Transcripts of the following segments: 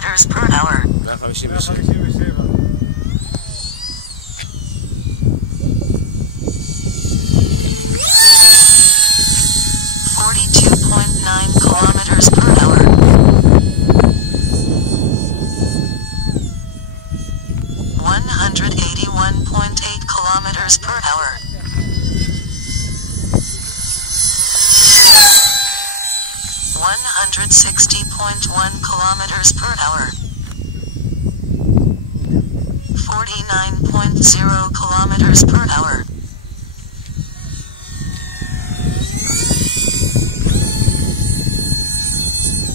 kilometers per hour. 42.9 kilometers per hour. 181.8 kilometers per hour. 160.1 kilometers per hour. 49.0 kilometers per hour.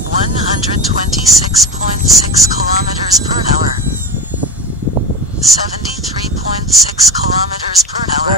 126.6 kilometers per hour. 73.6 kilometers per hour.